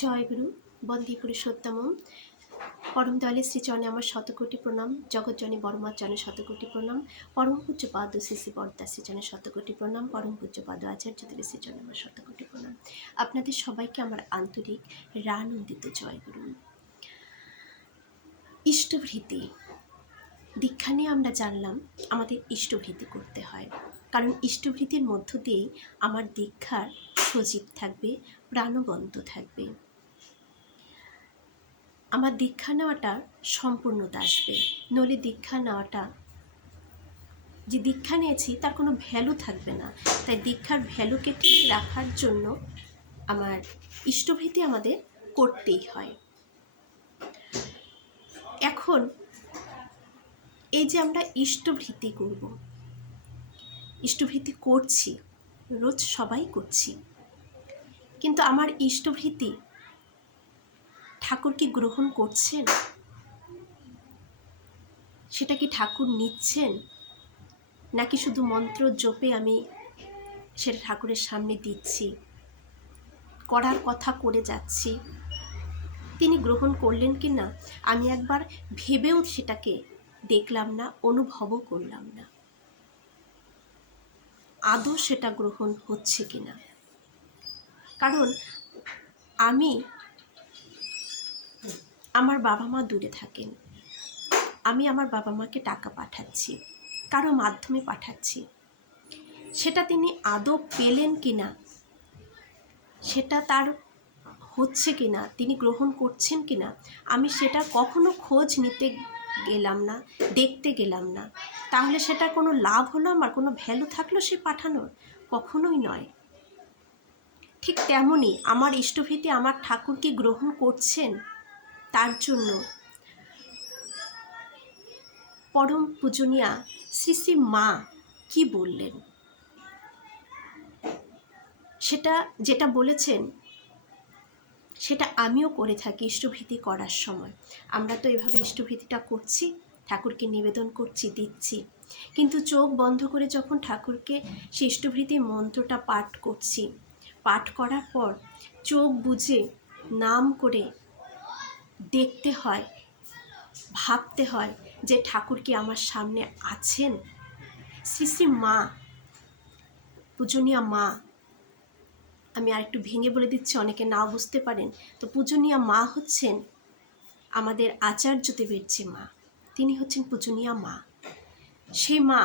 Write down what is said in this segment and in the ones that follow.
জয়গুরু বন্দে পুরুষোত্তমম। পরম দয়ালে শ্রীচরণে আমার শতকোটি প্রণাম। জগৎজনী বড়মার চরণে শতকোটি প্রণাম। পরম পূজ্যপাদ শ্রী শ্রী বরদা শ্রীচরণে শতকোটি প্রণাম। পরম পূজ্যপাদ আচার্যদের শ্রীচরণে আমার শতকোটি প্রণাম। আপনাদের সবাইকে আমার আন্তরিক রানন্দিত জয়গুরু। ইষ্টভৃতি দীক্ষা নিয়ে আমরা জানলাম আমাদের ইষ্টভৃতি করতে হয়, কারণ ইষ্টভৃতির মধ্য দিয়েই আমার দীক্ষার সজীব থাকবে, প্রাণবন্ত থাকবে। আমার দীক্ষা নেওয়াটা সম্পূর্ণতা আসবে, নইলে দীক্ষা নেওয়াটা, যে দীক্ষা নিয়েছি তার কোনো ভ্যালু থাকবে না। তাই দীক্ষার ভ্যালুকে ঠিক রাখার জন্য আমার ইষ্টভৃতি আমাদের করতেই হয়। এখন এই যে আমরা ইষ্টভৃতি করব, ইষ্টভৃতি করছি, রোজ সবাই করছি, কিন্তু আমার ইষ্টভৃতি ঠাকুর কি গ্রহণ করছেন? সেটা কি ঠাকুর নিচ্ছেন, নাকি শুধু মন্ত্র জপে আমি সেটা ঠাকুরের সামনে দিচ্ছি, করার কথা করে যাচ্ছি? তিনি গ্রহণ করলেন কি না আমি একবার ভেবেও সেটাকে দেখলাম না, অনুভবও করলাম না। আদৌ সেটা গ্রহণ হচ্ছে কিনা? কারণ আমার বাবা মা দূরে থাকেন, আমি আমার বাবা মাকে টাকা পাঠাচ্ছি, কারো মাধ্যমে পাঠাচ্ছি, সেটা তিনি আদৌ পেলেন কিনা, সেটা তার হচ্ছে কিনা, তিনি গ্রহণ করছেন কিনা, আমি সেটা কখনো খোঁজ নিতে গেলাম না, দেখতে গেলাম না। তাহলে সেটা কোনো লাভ হলো, আমার কোনো ভ্যালু থাকলো সে পাঠানোর? কখনোই নয়। ঠিক তেমনই আমার ইষ্টভৃতি আমার ঠাকুরকে গ্রহণ করছেন, তার জন্য পরম পূজনীয়া শ্রী শ্রী মা কি বললেন, সেটা যেটা বলেছেন সেটা আমিও করে থাকি ইষ্টভৃতি করার সময়। আমরা তো এভাবে ইষ্টভৃতিটা করছি, ঠাকুরকে নিবেদন করছি, দিচ্ছি, কিন্তু চোখ বন্ধ করে যখন ঠাকুরকে সেই ইষ্টভৃতি মন্ত্রটা পাঠ করছি, পাঠ করার পর চোখ বুজে নাম করে দেখতে হয়, ভাবতে হয় যে ঠাকুর কি আমার সামনে আছেন। শ্রী শ্রী মা, পূজনীয়া মা, আমি আরেকটু ভেঙে বলে দিচ্ছি, অনেকে নাও বুঝতে পারেন। তো পূজনীয়া মা হচ্ছেন আমাদের আচার্যদেবের যে মা, তিনি হচ্ছেন পূজনীয়া মা। সেই মা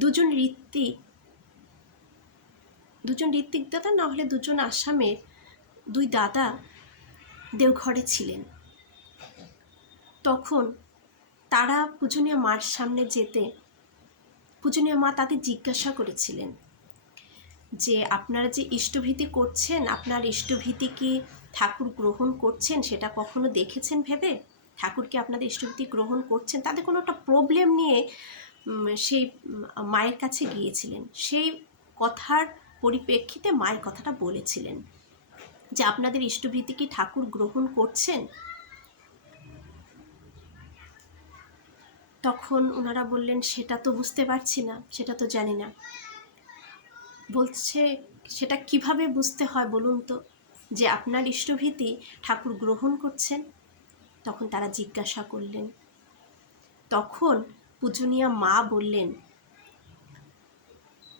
দুজন ঋত্বিক দাদা, না হলে দুজন আসামের দুই দাদা দেওঘরে ছিলেন। তখন তারা পূজনীয়া মার সামনে যেতে পূজনীয়া মা তাদের জিজ্ঞাসা করেছিলেন যে আপনারা যে ইষ্টভৃতি করছেন, আপনার ইষ্টভৃতি কি ঠাকুর গ্রহণ করছেন, সেটা কখনো দেখেছেন ভেবে? ঠাকুর কি আপনাদের ইষ্টভৃতি গ্রহণ করছেন? তাদের কোনো একটা প্রবলেম নিয়ে সেই মায়ের কাছে গিয়েছিলেন। সেই কথার পরিপ্রেক্ষিতে মায়ের কথাটা বলেছিলেন যে আপনাদের ইষ্টভৃতি কি ঠাকুর গ্রহণ করছেন? তখন ওনারা বললেন সেটা তো বুঝতে পারছি না, সেটা তো জানি না। বলছে সেটা কিভাবে বুঝতে হয় বলুন তো, যে আপনার ইষ্টভৃতি ঠাকুর গ্রহণ করছেন? তখন তারা জিজ্ঞাসা করলেন। তখন পূজনীয়া মা বললেন,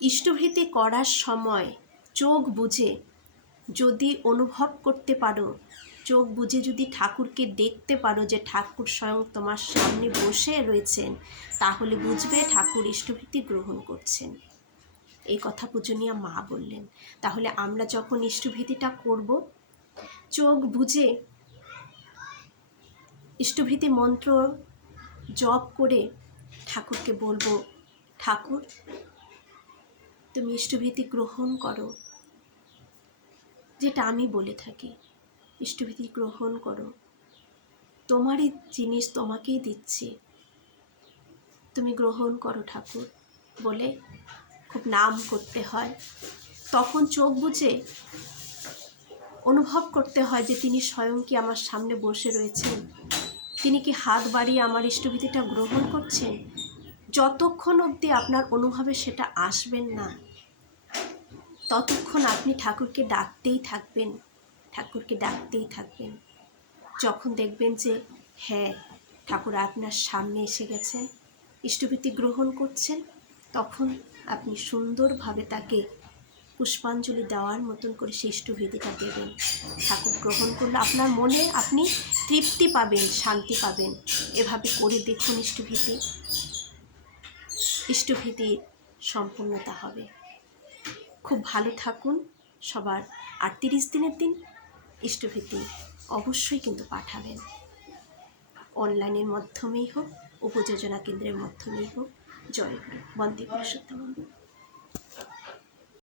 ইষ্টভৃতি করার সময় চোখ বুজে যদি অনুভব করতে পারো, চোখ বুজে যদি ঠাকুরকে দেখতে পারো যে ঠাকুর স্বয়ং তোমার সামনে বসে রয়েছেন, তাহলে বুঝবে ঠাকুর ইষ্টভৃতি গ্রহণ করছেন। এই কথা পূজনীয়া মা বললেন। তাহলে আমরা যখন ইষ্টভৃতিটা করব, চোখ বুজে ইষ্টভৃতি মন্ত্র জপ করে ঠাকুরকে বলবো, ঠাকুর তুমি ইষ্টভৃতি গ্রহণ করো। যেটা আমি বলে থাকি, ইষ্টভৃতি গ্রহণ করো, তোমারই জিনিস তোমাকেই দিচ্ছি, তুমি গ্রহণ করো ঠাকুর বলে খুব নাম করতে হয়। তখন চোখ বুজে অনুভব করতে হয় যে তিনি স্বয়ং কি আমার সামনে বসে রয়েছেন, তিনি কি হাত বাড়িয়ে আমার ইষ্টভৃতিটা গ্রহণ করছেন। যতক্ষণ অবধি আপনার অনুভবে সেটা আসবেন না, ততক্ষণ আপনি ঠাকুরকে ডাকতেই থাকবেন, ঠাকুরকে ডাকতেই থাকবেন। যখন দেখবেন যে হ্যাঁ ঠাকুর আপনার সামনে এসে গেছেন, ইষ্টভীতি গ্রহণ করছেন, তখন আপনি সুন্দরভাবে তাকে পুষ্পাঞ্জলি দেওয়ার মতন করে সেই ইষ্টভীতিটা দেবেন। ঠাকুর গ্রহণ করলে আপনার মনে আপনি তৃপ্তি পাবেন, শান্তি পাবেন। এভাবে করে দেখুন ইষ্টভীতির সম্পূর্ণতা হবে। খুব ভালো থাকুন সবার। আর 30 দিনের দিন ইষ্টভীতি অবশ্যই কিন্তু পাঠাবেন, অনলাইনের মাধ্যমেই হোক, উপযোজনা কেন্দ্রের মাধ্যমেই হোক। জয় গুরু। বন্দে পুরুষোত্তম।